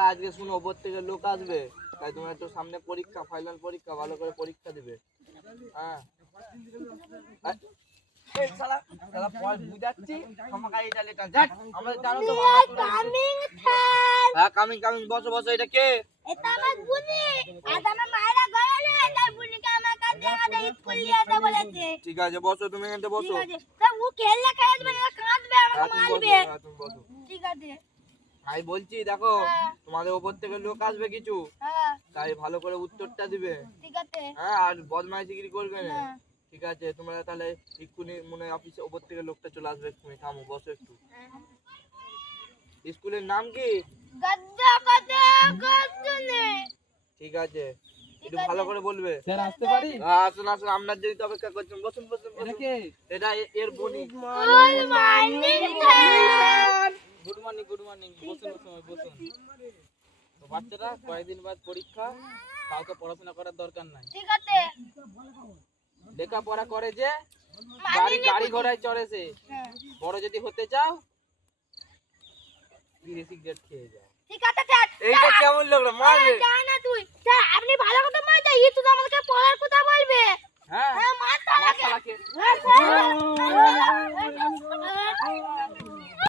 Sir আজকে শুনো ওপর থেকে লোক আসবে, তাই তোমার একটু সামনে পরীক্ষা, ফাইনাল পরীক্ষা, ভালো করে পরীক্ষা দিবে। হ্যাঁ এই শালা শালা পড় বুঝাচ্ছি আমাকে এটা লেটা যাট আমরা জানো তো কামিং স্যার। হ্যাঁ কামিং কামিং, বসো বসো। এটা কে? এটা আমার বুনি। আজ আমার মায়েরা গলা না, তাই বুনিকে আমার কাছে আমাদের স্কুল নিয়ে যেতে বলেছে। ঠিক আছে বসো, তুমি এখানে বসো। ঠিক আছে। তা ও খেললে খেলবে না, কাঁদবে, আমাকে মারবে। তুমি বসো। ঠিক আছে। আমি বলছি দেখো, হ্যাঁ। তোমাদের ওপর থেকে লোক আসবে কিছু, হ্যাঁ তাই ভালো করে উত্তরটা দিবে। ঠিক আছে। হ্যাঁ আর বদমাইশিগিরি করবে না। হ্যাঁ। ঠিক আছে, তোমরা তাহলে এক্ষুনি মনে হয় অফিসে ওপর থেকে লোকটা চলে আসবে, এক্ষুনি থামো, বসো একটু। স্কুলের নাম কি? গদ্দা কথা গদ্দনে। ঠিক আছে, একটু ভালো করে বলবে। স্যার আসতে পারি? আসুন আসুন, আপনার জন্য তো অপেক্ষা করছেন, বসুন বসুন এটা বসুন। কে? এটা এর বনি। Good morning sir. Good morning বসুন বসুন। তো বাচ্চারা কয়েকদিন বাদ পরীক্ষা, কাউকে পড়াশোনা করার দরকার নাই। ঠিক আছে। লেখাপড়া করে যে মানি গাড়ি ঘোড়ায় চড়ে সে। হ্যাঁ। বড় যদি হতে চাও বিড়ি সিগারেট খেয়ে যাও। ঠিক আছে স্যার। এইটা কেমন লাগলো? মারবে? জানা তুই স্যার, আপনি ভালো কথা বলতে, এই তো আমাকে